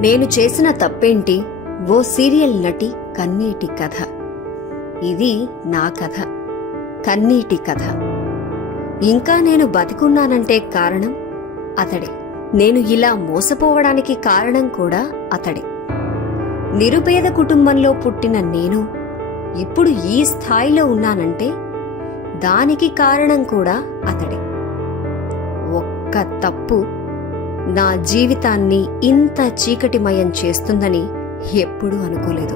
నేను చేసిన తప్పేంటి? ఓ సీరియల్ నటి కన్నీటి కథ. ఇది నా కథ. కన్నీటి కథ. ఇంకా నేను బతికున్నానంటే కారణం? అతడే. నేను ఇలా మోసపోవడానికి కారణం కూడా అతడే. నిరుపేద కుటుంబంలో పుట్టిన నేను ఇప్పుడు ఈ స్థాయిలో ఉన్నానంటే దానికి కారణం కూడా అతడే. ఒక్క తప్పు నా జీవితాన్ని ఇంత చీకటిమయం చేస్తుందని ఎప్పుడూ అనుకోలేదు.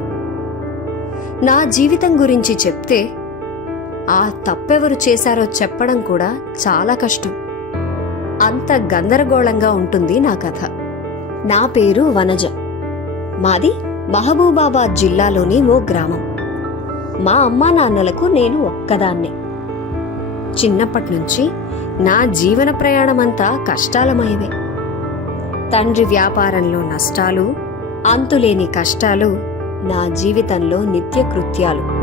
నా జీవితం గురించి చెప్తే ఆ తప్పెవరు చేశారో చెప్పడం కూడా చాలా కష్టం. అంత గందరగోళంగా ఉంటుంది నా కథ. నా పేరు వనజ. మాది మహబూబాబాద్ జిల్లాలోని ఓ గ్రామం. మా అమ్మా నాన్నలకు నేను ఒక్కదాన్నే. చిన్నప్పటి నుంచి నా జీవన ప్రయాణమంతా కష్టాలమయమే. తండ్రి వ్యాపారంలో నష్టాలు అంతులేని కష్టాలు నా జీవితంలో నిత్యకృత్యాలు.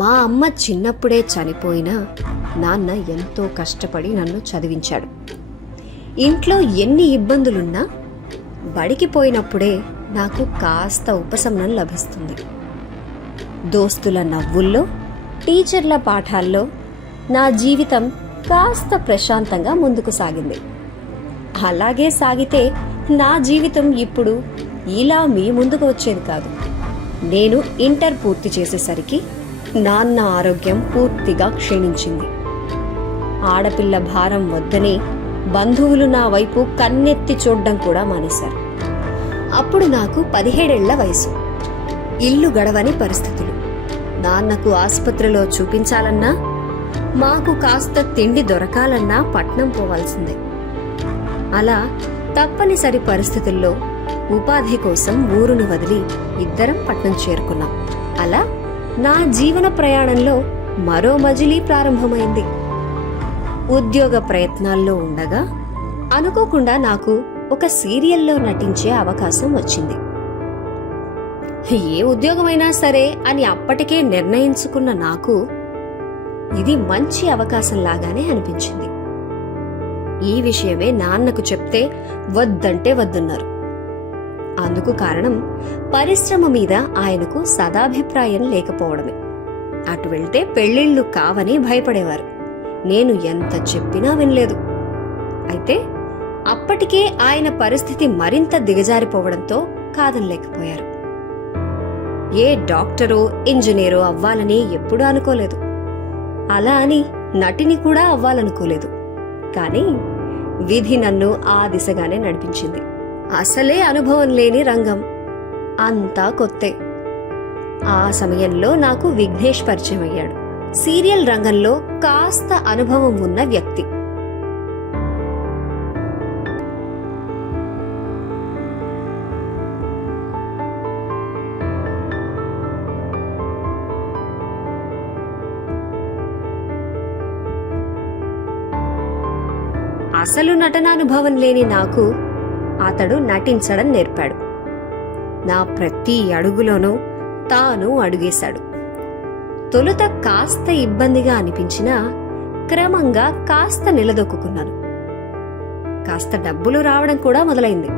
మా అమ్మ చిన్నప్పుడే చనిపోయినా నాన్న ఎంతో కష్టపడి నన్ను చదివించాడు. ఇంట్లో ఎన్ని ఇబ్బందులున్నా బడికి పోయినప్పుడే నాకు కాస్త ఉపశమనం లభిస్తుంది. దోస్తుల నవ్వుల్లో టీచర్ల పాఠాల్లో నా జీవితం కాస్త ప్రశాంతంగా ముందుకు సాగింది. అలాగే సాగితే నా జీవితం ఇప్పుడు ఇలా మీ ముందుకు వచ్చేది కాదు. నేను ఇంటర్ పూర్తి చేసేసరికి నాన్న ఆరోగ్యం పూర్తిగా క్షీణించింది. ఆడపిల్ల భారం వద్దని బంధువులు నా వైపు కన్నెత్తి చూడడం కూడా మానేశారు. అప్పుడు నాకు పదిహేడేళ్ళ వయసు. ఇల్లు గడవని పరిస్థితులు. నాన్నకు ఆసుపత్రిలో చూపించాలన్నా మాకు కాస్త తిండి దొరకాలన్నా పట్నం పోవాల్సిందే. అలా తప్పనిసరి పరిస్థితుల్లో ఉపాధి కోసం ఊరును వదిలి ఇద్దరం పట్నం చేరుకున్నాం. అలా నా జీవన ప్రయాణంలో మరో మజిలీ ప్రారంభమైంది. ఉద్యోగ ప్రయత్నాల్లో ఉండగా అనుకోకుండా నాకు ఒక సీరియల్లో నటించే అవకాశం వచ్చింది. ఏ ఉద్యోగమైనా సరే అని అప్పటికే నిర్ణయించుకున్న నాకు ఇది మంచి అవకాశం లాగానే అనిపించింది. ఈ విషయమే నాన్నకు చెప్తే వద్దంటే వద్దన్నారు. అందుకు కారణం పరిశ్రమ మీద ఆయనకు సదాభిప్రాయం లేకపోవడమే. అటు వెళ్తే పెళ్ళిళ్ళు కావని భయపడేవారు. నేను ఎంత చెప్పినా వినలేదు. అయితే అప్పటికే ఆయన పరిస్థితి మరింత దిగజారిపోవడంతో కాదనలేకపోయారు. ఏ డాక్టరో ఇంజనీరో అవ్వాలని ఎప్పుడూ అనుకోలేదు. అలా అని నటిని కూడా అవ్వాలనుకోలేదు. కానీ విధి నన్ను ఆ దిశగానే నడిపించింది. అసలే అనుభవం లేని రంగం. అంతా కొత్తే. ఆ సమయంలో నాకు విఘ్నేష్ పరిచయం అయ్యాడు సీరియల్ రంగంలో కాస్త అనుభవం ఉన్న వ్యక్తి. అసలు నటనానుభవం లేని నాకు అతడు నటించడం నేర్పాడు. నా ప్రతి అడుగులోనూ తాను అడుగేశాడు. తొలుత కాస్త ఇబ్బందిగా అనిపించినా క్రమంగా కాస్త నిలదొక్కున్నాను కాస్త డబ్బులు రావడం కూడా మొదలైంది.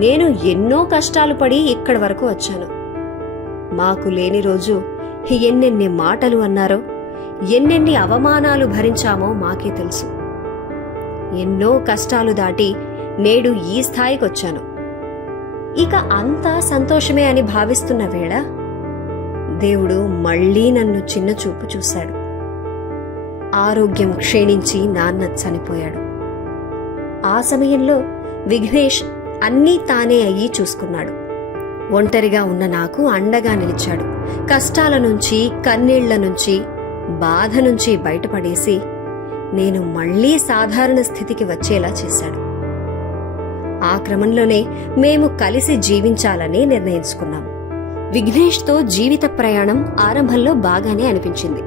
నేను ఎన్నో కష్టాలు పడి ఇక్కడి వరకు వచ్చాను. మాకు లేని రోజు ఎన్నెన్ని మాటలు అన్నారో ఎన్నెన్ని అవమానాలు భరించామో మాకే తెలుసు. ఎన్నో కష్టాలు దాటి నేడు ఈ స్థాయికొచ్చాను. ఇక అంతా సంతోషమే అని భావిస్తున్న వేళ దేవుడు మళ్ళీ నన్ను చిన్న చూపు చూశాడు. ఆరోగ్యం క్షీణించి నాన్న చనిపోయాడు. ఆ సమయంలో విఘ్నేష్ అన్నీ తానే అయ్యి చూసుకున్నాడు. ఒంటరిగా ఉన్న నాకు అండగా నిలిచాడు. కష్టాల నుంచి కన్నీళ్ళ నుంచి బాధ నుంచి బయటపడేసి నేను మళ్ళీ సాధారణ స్థితికి వచ్చేలా చేశాడు. ఆ క్రమంలోనే మేము కలిసి జీవించాలని నిర్ణయించుకున్నాం. విఘ్నేష్తో జీవిత ప్రయాణం ఆరంభంలో బాగానే అనిపించింది.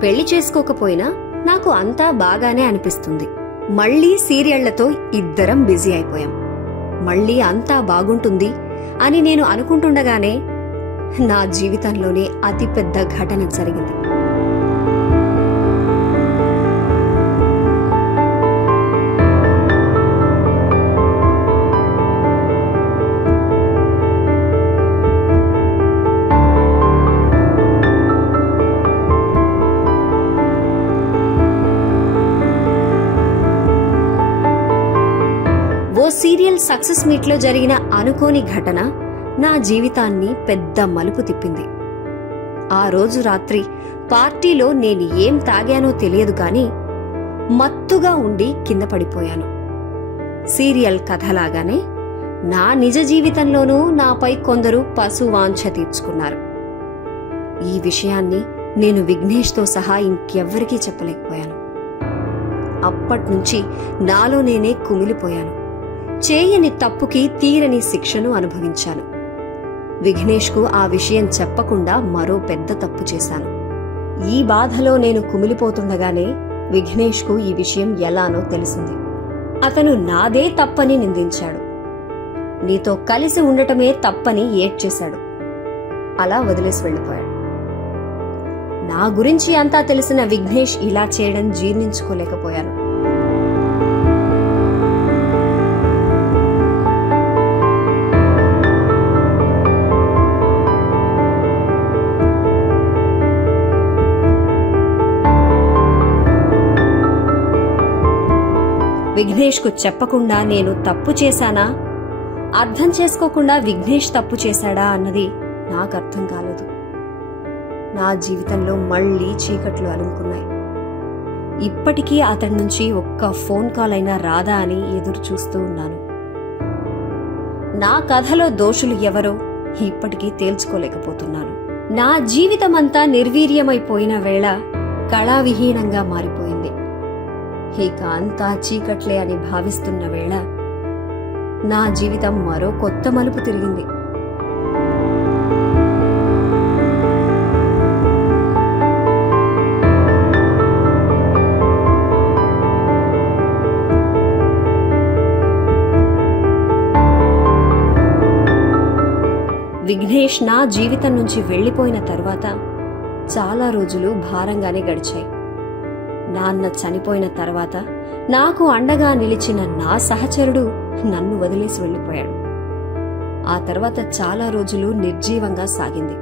పెళ్ళి చేసుకోకపోయినా నాకు అంతా బాగానే అనిపిస్తుంది. మళ్ళీ సీరియళ్ళతో ఇద్దరం బిజీ అయిపోయాం. మళ్ళీ అంతా బాగుంటుంది అని నేను అనుకుంటుండగానే నా జీవితంలోనే అతిపెద్ద ఘటన జరిగింది. ఓ సీరియల్ సక్సెస్ మీట్లో జరిగిన అనుకోని ఘటన నా జీవితాన్ని పెద్ద మలుపు తిప్పింది. ఆ రోజు రాత్రి పార్టీలో నేను ఏం తాగానో తెలియదు కానీ మత్తుగా ఉండి కింద పడిపోయాను. సీరియల్ కథలాగానే నా నిజ జీవితంలోనూ నాపై కొందరు పశువాంఛ తీర్చుకున్నారు. ఈ విషయాన్ని నేను విఘ్నేష్తో సహా ఇంకెవ్వరికీ చెప్పలేకపోయాను. అప్పట్నుంచి నాలో నేనే కుమిలిపోయాను. చేయని తప్పుకి తీరని శిక్షను అనుభవించాను. విఘ్నేష్కు ఆ విషయం చెప్పకుండా మరో పెద్ద తప్పు చేశాను. ఈ బాధలో నేను కుమిలిపోతుండగానే విఘ్నేష్కు ఈ విషయం ఎలానో తెలిసింది. అతను నాదే తప్పని నిందించాడు. నీతో కలిసి ఉండటమే తప్పని ఏడ్చేశాడు. అలా వదిలేసి వెళ్ళిపోయాడు. నా గురించి అంతా తెలిసిన విఘ్నేష్ ఇలా చేయడం జీర్ణించుకోలేకపోయాను. విఘ్నేష్కు చెప్పకుండా నేను తప్పు చేశానా? అర్థం చేసుకోకుండా విఘ్నేష్ తప్పు చేశాడా అన్నది నాకు అర్థం కాలేదు. నా జీవితంలో మళ్ళీ చీకట్లు అలుముకున్నాయి. ఇప్పటికీ అతడి నుంచి ఒక్క ఫోన్ కాల్ అయినా రాదా అని ఎదురు చూస్తూ ఉన్నాను. నా కథలో దోషులు ఎవరో ఇప్పటికీ తేల్చుకోలేకపోతున్నాను. నా జీవితమంతా నిర్వీర్యమైపోయిన వేళ కళావిహీనంగా మారిపోయింది. ఇక అంతా చీకట్లే అని భావిస్తున్న వేళ నా జీవితం మరో కొత్త మలుపు తిరిగింది. విఘ్నేష్ నా జీవితం నుంచి వెళ్ళిపోయిన తర్వాత చాలా రోజులు భారంగానే గడిచాయి. నాన్న చనిపోయిన తర్వాత నాకు అండగా నిలిచిన నా సహచరుడు నన్ను వదిలేసి వెళ్ళిపోయాడు. ఆ తర్వాత చాలా రోజులు నిర్జీవంగా సాగింది.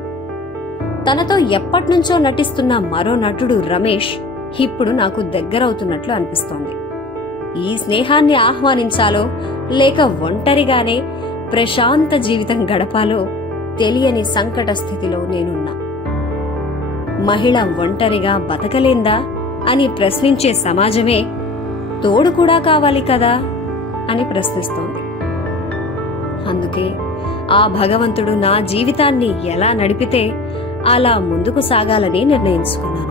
తనతో ఎప్పట్నుంచో నటిస్తున్న మరో నటుడు రమేష్ ఇప్పుడు నాకు దగ్గరవుతున్నట్లు అనిపిస్తోంది. ఈ స్నేహాన్ని ఆహ్వానించాలో లేక ఒంటరిగానే ప్రశాంత జీవితం గడపాలో తెలియని సంకట స్థితిలో నేనున్నా. మహిళ ఒంటరిగా బతకలేందా? అని ప్రశ్నించే సమాజమే తోడు కూడా కావాలి కదా అని ప్రశ్నిస్తోంది. అందుకే ఆ భగవంతుడు నా జీవితాన్ని ఎలా నడిపితే అలా ముందుకు సాగాలని నిర్ణయించుకున్నాను.